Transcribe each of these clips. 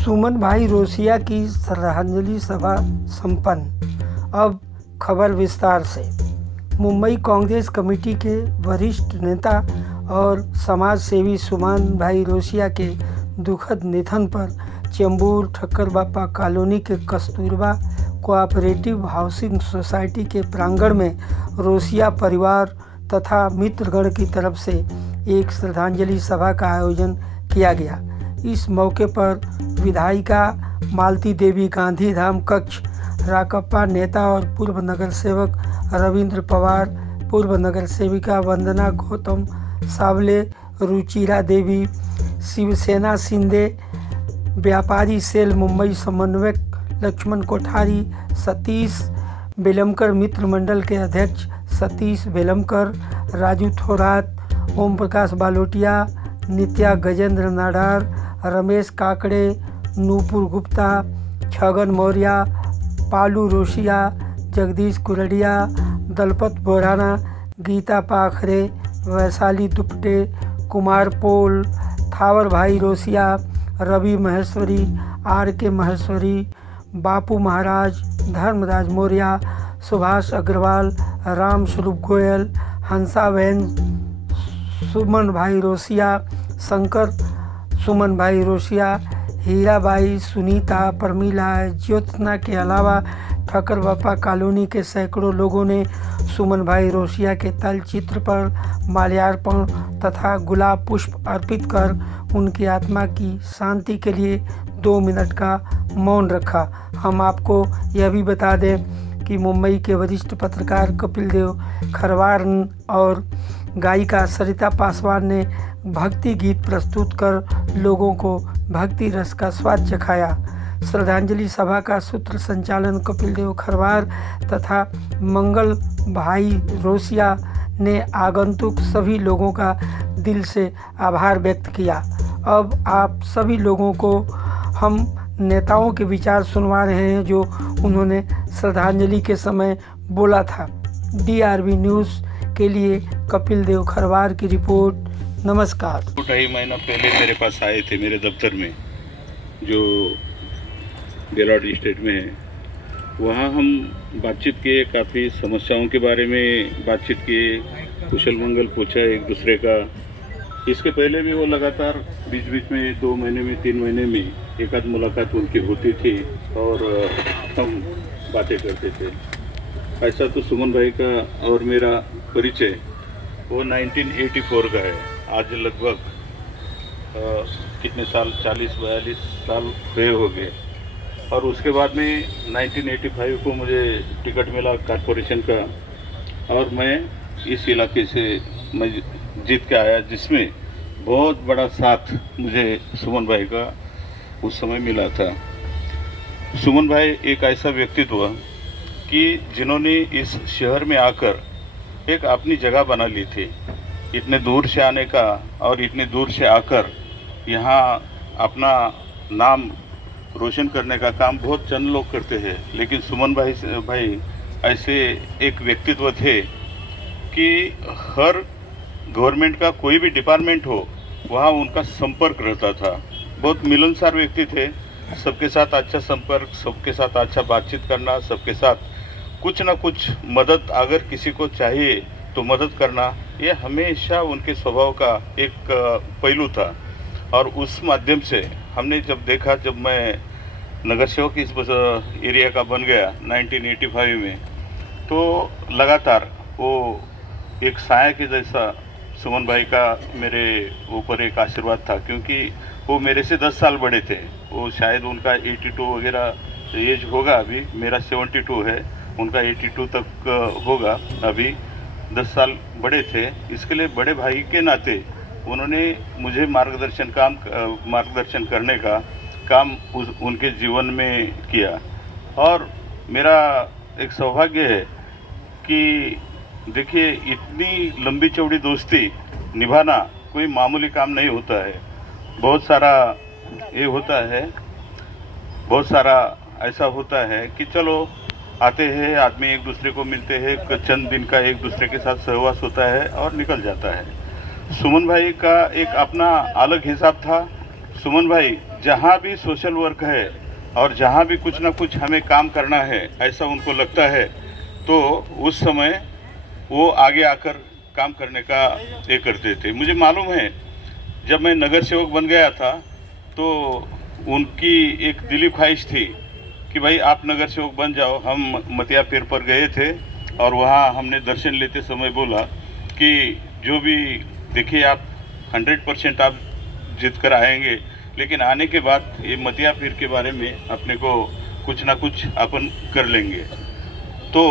सुमन भाई रोसिया की श्रद्धांजलि सभा संपन्न। अब खबर विस्तार से। मुंबई कांग्रेस कमेटी के वरिष्ठ नेता और समाज सेवी सुमन भाई रोसिया के दुखद निधन पर चेंबूर ठक्करबापा कॉलोनी के कस्तूरबा कोऑपरेटिव हाउसिंग सोसाइटी के प्रांगण में रोसिया परिवार तथा मित्रगण की तरफ से एक श्रद्धांजलि सभा का आयोजन किया गया। इस मौके पर विधायिका मालती देवी गांधीधाम कक्ष, राकप्पा नेता और पूर्व नगर सेवक रविंद्र पवार, पूर्व नगर सेविका वंदना गौतम सावले, रुचिरा देवी, शिवसेना शिंदे, व्यापारी सेल मुंबई समन्वयक लक्ष्मण कोठारी, सतीश बेलमकर मित्र मंडल के अध्यक्ष सतीश बेलमकर, राजू थोरात, ओम प्रकाश बालोटिया, नित्या गजेंद्र नाडार, रमेश काकड़े, नूपुर गुप्ता, छगन मौर्य, पालू रोसिया, जगदीश कुरडिया, दलपत बोराना, गीता पाखरे, वैशाली दुपटे, कुमार पोल, थावर भाई रोसिया, रवि महेश्वरी, आर के महेश्वरी, बापू महाराज, धर्मराज मौर्य, सुभाष अग्रवाल, राम स्वरूप गोयल, हंसाबेन सुमन भाई रोसिया, शंकर सुमन भाई रोसिया, हीराबाई, सुनीता, प्रमीला, ज्योत्सना के अलावा ठक्करबापा कॉलोनी के सैकड़ों लोगों ने सुमन भाई रोसिया के तैलचित्र पर माल्यार्पण तथा गुलाब पुष्प अर्पित कर उनकी आत्मा की शांति के लिए 2 मिनट का मौन रखा। हम आपको यह भी बता दें कि मुंबई के वरिष्ठ पत्रकार कपिल देव खरवार और गायिका सरिता पासवान ने भक्ति गीत प्रस्तुत कर लोगों को भक्ति रस का स्वाद चखाया। श्रद्धांजलि सभा का सूत्र संचालन कपिल देव खरवार तथा मंगल भाई रोसिया ने आगंतुक सभी लोगों का दिल से आभार व्यक्त किया। अब आप सभी लोगों को हम नेताओं के विचार सुनवा रहे हैं जो उन्होंने श्रद्धांजलि के समय बोला था। DRB न्यूज़ के लिए कपिल देव खरवार की रिपोर्ट। नमस्कार। 2.5 महीना पहले मेरे पास आए थे मेरे दफ्तर में जो गेलॉर्ड स्टेट में है। वहाँ हम बातचीत किए, काफ़ी समस्याओं के बारे में बातचीत किए, कुशल मंगल पूछा एक दूसरे का। इसके पहले भी वो लगातार बीच बीच में 2 महीने में 3 महीने में एक आध मुलाकात उनकी होती थी और हम बातें करते थे। ऐसा तो सुमन भाई का और मेरा परिचय वो 1984 का है। आज लगभग कितने साल, 40-42 साल हुए हो गए। और उसके बाद में 1985 को मुझे टिकट मिला कॉरपोरेशन का और मैं इस इलाके से मैं जीत के आया, जिसमें बहुत बड़ा साथ मुझे सुमन भाई का उस समय मिला था। सुमन भाई एक ऐसा व्यक्तित्व कि जिन्होंने इस शहर में आकर एक अपनी जगह बना ली थी। इतने दूर से आने का और इतने दूर से आकर यहाँ अपना नाम रोशन करने का काम बहुत चंद लोग करते हैं, लेकिन सुमन भाई ऐसे एक व्यक्तित्व थे कि हर गवर्नमेंट का कोई भी डिपार्टमेंट हो वहाँ उनका संपर्क रहता था। बहुत मिलनसार व्यक्ति थे, सबके साथ अच्छा संपर्क, सबके साथ अच्छा बातचीत करना, सबके साथ कुछ ना कुछ मदद अगर किसी को चाहिए तो मदद करना, ये हमेशा उनके स्वभाव का एक पहलू था। और उस माध्यम से हमने जब देखा, जब मैं नगर सेवक इस एरिया का बन गया 1985 में, तो लगातार वो एक साया के जैसा सुमन भाई का मेरे ऊपर एक आशीर्वाद था, क्योंकि वो मेरे से 10 साल बड़े थे। वो शायद उनका 82 वगैरह एज होगा, अभी मेरा 72 है, उनका 82 तक होगा। अभी 10 साल बड़े थे, इसके लिए बड़े भाई के नाते उन्होंने मुझे मार्गदर्शन करने का काम उनके जीवन में किया। और मेरा एक सौभाग्य है कि देखिए, इतनी लंबी चौड़ी दोस्ती निभाना कोई मामूली काम नहीं होता है। बहुत सारा ये होता है, बहुत सारा ऐसा होता है कि चलो आते हैं आदमी, एक दूसरे को मिलते हैं, चंद दिन का एक दूसरे के साथ सहवास होता है और निकल जाता है। सुमन भाई का एक अपना अलग हिसाब था। सुमन भाई जहाँ भी सोशल वर्क है और जहाँ भी कुछ ना कुछ हमें काम करना है ऐसा उनको लगता है, तो उस समय वो आगे आकर काम करने का ये करते थे। मुझे मालूम है जब मैं नगर सेवक बन गया था तो उनकी एक दिली ख्वाहिश थी कि भाई आप नगर सेवक बन जाओ। हम मतिया पीर पर गए थे और वहाँ हमने दर्शन लेते समय बोला कि जो भी देखिए आप 100% आप जीत कर आएंगे, लेकिन आने के बाद ये मतिया पीर के बारे में अपने को कुछ ना कुछ अपन कर लेंगे। तो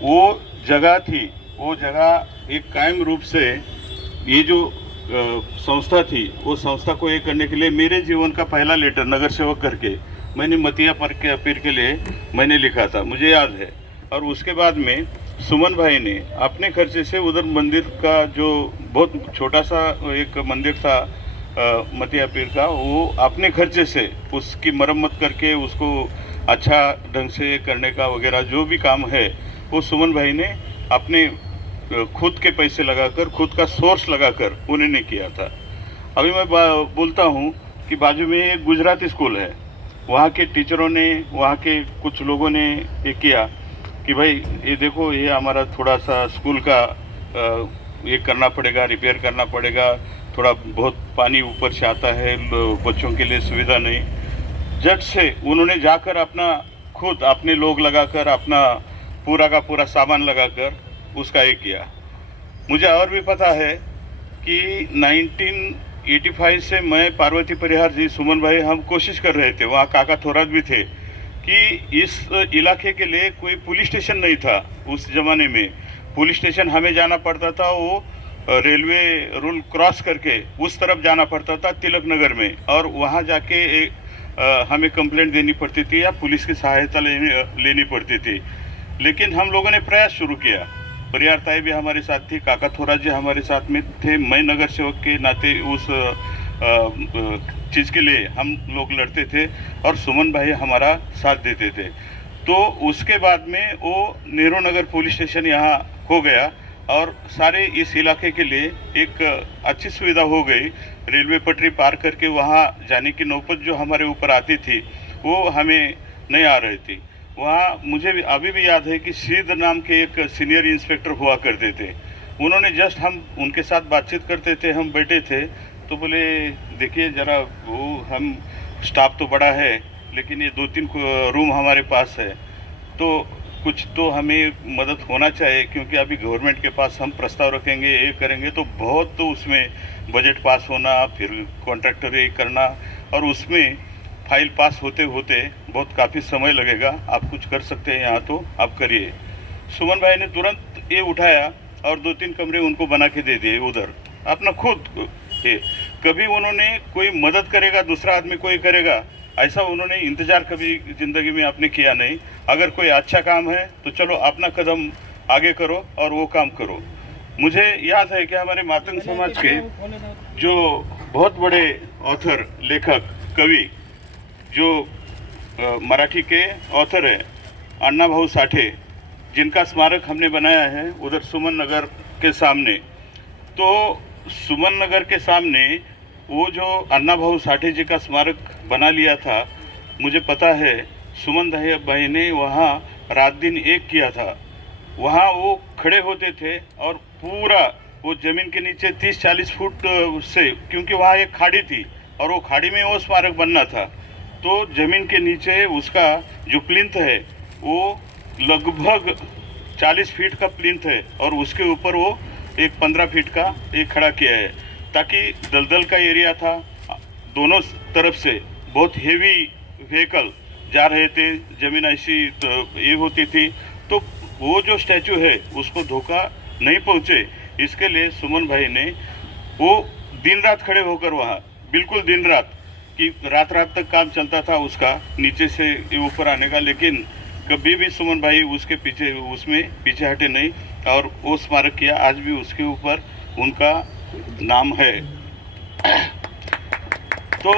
वो जगह थी, वो जगह एक कायम रूप से ये जो संस्था थी, वो संस्था को ये करने के लिए मेरे जीवन का पहला लेटर नगर सेवक करके मैंने मतिया पीर के लिए मैंने लिखा था, मुझे याद है। और उसके बाद में सुमन भाई ने अपने खर्चे से उधर मंदिर का जो बहुत छोटा सा एक मंदिर था मतिया पीर का, वो अपने खर्चे से उसकी मरम्मत करके उसको अच्छा ढंग से करने का वगैरह जो भी काम है वो सुमन भाई ने अपने खुद के पैसे लगाकर, खुद का सोर्स लगाकर उन्होंने किया था। अभी मैं बोलता हूँ कि बाजू में एक गुजराती स्कूल है, वहाँ के टीचरों ने, वहाँ के कुछ लोगों ने ये किया कि भाई ये देखो ये हमारा थोड़ा सा स्कूल का ये करना पड़ेगा, रिपेयर करना पड़ेगा, थोड़ा बहुत पानी ऊपर से आता है, बच्चों के लिए सुविधा नहीं। झट से उन्होंने जाकर अपना खुद अपने लोग लगाकर, अपना पूरा का पूरा सामान लगाकर उसका ये किया। मुझे और भी पता है कि 1985 से मैं, पार्वती परिहार जी, सुमन भाई, हम कोशिश कर रहे थे, वहाँ काका थोरात भी थे, कि इस इलाके के लिए कोई पुलिस स्टेशन नहीं था। उस ज़माने में पुलिस स्टेशन हमें जाना पड़ता था, वो रेलवे रूल क्रॉस करके उस तरफ जाना पड़ता था तिलक नगर में, और वहाँ जाके हमें कंप्लेंट देनी पड़ती थी या पुलिस की सहायता लेनी पड़ती थी। लेकिन हम लोगों ने प्रयास शुरू किया। परिहार ताई भी हमारे साथ थी, काका थोरात जी हमारे साथ में थे, मैं नगर सेवक के नाते उस चीज़ के लिए हम लोग लड़ते थे और सुमन भाई हमारा साथ देते थे। तो उसके बाद में वो नेहरू नगर पुलिस स्टेशन यहाँ हो गया और सारे इस इलाके के लिए एक अच्छी सुविधा हो गई। रेलवे पटरी पार करके वहाँ जाने की नौबत जो हमारे ऊपर आती थी वो हमें नहीं आ रही थी। वहाँ मुझे अभी भी याद है कि श्रीधर नाम के एक सीनियर इंस्पेक्टर हुआ करते थे। उन्होंने जस्ट, हम उनके साथ बातचीत करते थे, हम बैठे थे, तो बोले देखिए ज़रा, वो हम स्टाफ तो बड़ा है लेकिन ये 2-3 रूम हमारे पास है, तो कुछ तो हमें मदद होना चाहिए, क्योंकि अभी गवर्नमेंट के पास हम प्रस्ताव रखेंगे, ये करेंगे तो बहुत, तो उसमें बजट पास होना, फिर कॉन्ट्रैक्टर ये करना, और उसमें फाइल पास होते होते बहुत काफ़ी समय लगेगा। आप कुछ कर सकते हैं यहाँ तो आप करिए। सुमन भाई ने तुरंत ये उठाया और 2-3 कमरे उनको बना के दे दिए उधर, अपना खुद है। कभी उन्होंने कोई मदद करेगा, दूसरा आदमी कोई करेगा, ऐसा उन्होंने इंतज़ार कभी ज़िंदगी में आपने किया नहीं। अगर कोई अच्छा काम है तो चलो अपना कदम आगे करो और वो काम करो। मुझे याद है कि हमारे मातंग समाज के जो बहुत बड़े ऑथर, लेखक, कवि, जो मराठी के ऑथर है अण्णा भाऊ साठे, जिनका स्मारक हमने बनाया है उधर सुमन नगर के सामने। तो सुमन नगर के सामने वो जो अण्णा भाऊ साठे जी का स्मारक बना लिया था, मुझे पता है सुमन भाई ने वहाँ रात दिन एक किया था। वहाँ वो खड़े होते थे और पूरा वो ज़मीन के नीचे 30-40 फुट से, क्योंकि वहाँ एक खाड़ी थी और वो खाड़ी में वो स्मारक बनना था, तो ज़मीन के नीचे उसका जो प्लिंथ है वो लगभग 40 फीट का प्लिंथ है और उसके ऊपर वो एक 15 फीट का एक खड़ा किया है, ताकि दलदल का एरिया था, दोनों तरफ से बहुत हेवी व्हीकल जा रहे थे, ज़मीन ऐसी ये होती थी, तो वो जो स्टैचू है उसको धोखा नहीं पहुँचे, इसके लिए सुमन भाई ने वो दिन रात खड़े होकर वहाँ, बिल्कुल दिन रात, कि रात रात तक काम चलता था उसका नीचे से ऊपर आने का, लेकिन कभी भी सुमन भाई उसके पीछे, उसमें पीछे हटे नहीं और वो स्मारक किया। आज भी उसके ऊपर उनका नाम है। तो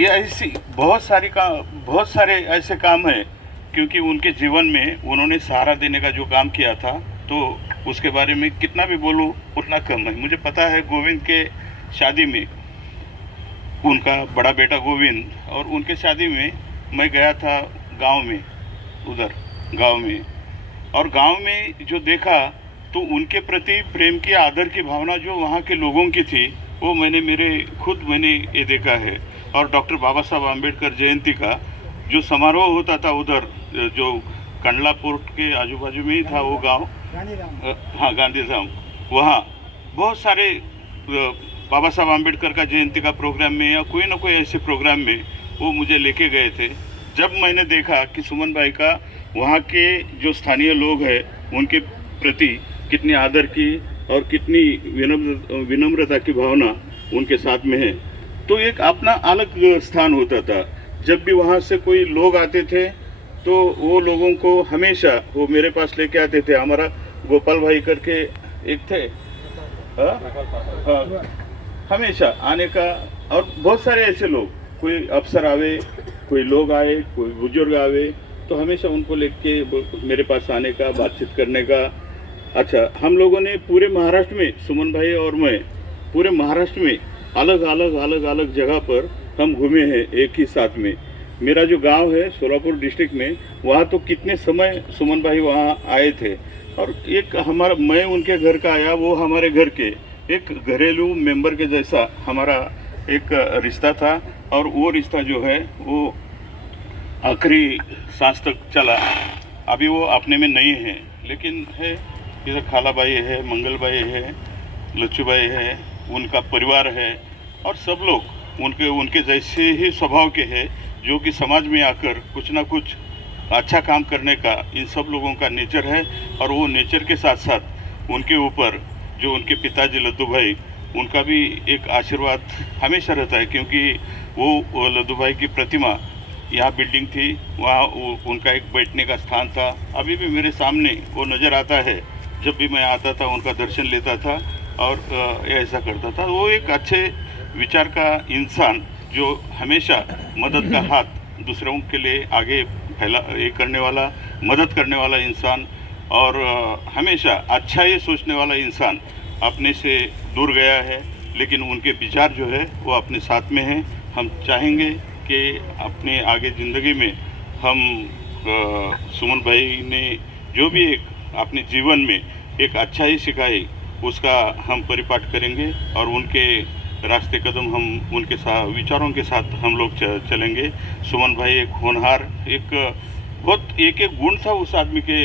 ये ऐसी बहुत सारे ऐसे काम हैं, क्योंकि उनके जीवन में उन्होंने सहारा देने का जो काम किया था, तो उसके बारे में कितना भी बोलूँ उतना कम है। मुझे पता है गोविंद के शादी में उनका बड़ा बेटा गोविंद, और उनके शादी में मैं गया था गांव में, उधर गांव में, और गांव में जो देखा तो उनके प्रति प्रेम की, आदर की भावना जो वहाँ के लोगों की थी, वो मैंने ये देखा है। और डॉक्टर बाबा साहब आम्बेडकर जयंती का जो समारोह होता था उधर, जो कंडला पोर्ट के आजू बाजू में ही था वो गांव, हाँ गांधीधाम, वहाँ बहुत सारे बाबा साहब आम्बेडकर का जयंती का प्रोग्राम में या कोई ना कोई ऐसे प्रोग्राम में वो मुझे लेके गए थे। जब मैंने देखा कि सुमन भाई का वहाँ के जो स्थानीय लोग हैं उनके प्रति कितनी आदर की और कितनी विनम्रता की भावना उनके साथ में है, तो एक अपना अलग स्थान होता था। जब भी वहाँ से कोई लोग आते थे तो वो लोगों को हमेशा वो मेरे पास लेके आते थे। हमारा गोपाल भाई करके एक थे, हाँ, हमेशा आने का, और बहुत सारे ऐसे लोग, कोई अफसर आवे, कोई लोग आए, कोई बुजुर्ग आवे, तो हमेशा उनको लेके मेरे पास आने का, बातचीत करने का। अच्छा, हम लोगों ने पूरे महाराष्ट्र में, सुमन भाई और मैं पूरे महाराष्ट्र में अलग जगह पर हम घूमे हैं एक ही साथ में। मेरा जो गांव है सोलापुर डिस्ट्रिक्ट में, वहाँ तो कितने समय सुमन भाई वहाँ आए थे, और एक हमारा, मैं उनके घर का आया, वो हमारे घर के एक घरेलू मेंबर के जैसा हमारा एक रिश्ता था। और वो रिश्ता जो है वो आखिरी सांस तक चला। अभी वो अपने में नहीं है, लेकिन है, इधर खाला भाई है, मंगल भाई है, लच्छू भाई है, उनका परिवार है, और सब लोग उनके जैसे ही स्वभाव के हैं, जो कि समाज में आकर कुछ ना कुछ अच्छा काम करने का इन सब लोगों का नेचर है। और वो नेचर के साथ साथ उनके ऊपर जो उनके पिताजी लद्दू भाई, उनका भी एक आशीर्वाद हमेशा रहता है, क्योंकि वो लद्दू भाई की प्रतिमा यहाँ बिल्डिंग थी, वहाँ उनका एक बैठने का स्थान था। अभी भी मेरे सामने वो नज़र आता है, जब भी मैं आता था उनका दर्शन लेता था और ऐसा करता था। वो एक अच्छे विचार का इंसान, जो हमेशा मदद का हाथ दूसरों के लिए आगे फैला ये करने वाला, मदद करने वाला इंसान, और हमेशा अच्छा ही सोचने वाला इंसान अपने से दूर गया है, लेकिन उनके विचार जो है वो अपने साथ में है। हम चाहेंगे कि अपने आगे ज़िंदगी में हम सुमन भाई ने जो भी एक अपने जीवन में एक अच्छा ही सिखाई, उसका हम परिपाठ करेंगे, और उनके रास्ते कदम हम उनके साथ, विचारों के साथ हम लोग चलेंगे। सुमन भाई एक होनहार, एक बहुत एक गुण था उस आदमी के,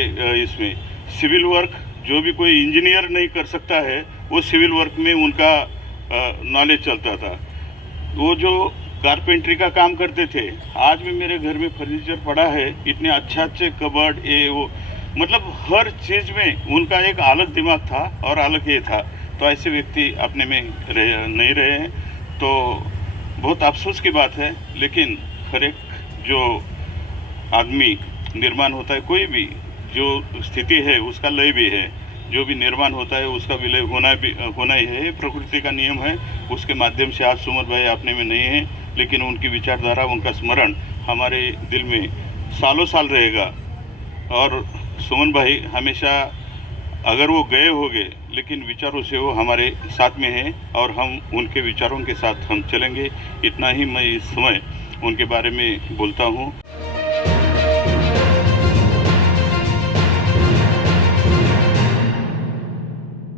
इसमें सिविल वर्क, जो भी कोई इंजीनियर नहीं कर सकता है, वो सिविल वर्क में उनका नॉलेज चलता था। वो जो कारपेंट्री का काम करते थे, आज भी मेरे घर में फर्नीचर पड़ा है, इतने अच्छे कबर्ड, ये वो, मतलब हर चीज़ में उनका एक अलग दिमाग था और अलग ये था। तो ऐसे व्यक्ति अपने में नहीं रहे हैं, तो बहुत अफसोस की बात है। लेकिन हर एक जो आदमी निर्माण होता है, कोई भी जो स्थिति है उसका लय भी है, जो भी निर्माण होता है उसका विलय होना ही है, प्रकृति का नियम है। उसके माध्यम से आज सुमन भाई अपने में नहीं है, लेकिन उनकी विचारधारा, उनका स्मरण हमारे दिल में सालों साल रहेगा। और सुमन भाई हमेशा, अगर वो गए होंगे, लेकिन विचारों से वो हमारे साथ में है, और हम उनके विचारों के साथ हम चलेंगे। इतना ही मैं इस समय उनके बारे में बोलता हूँ।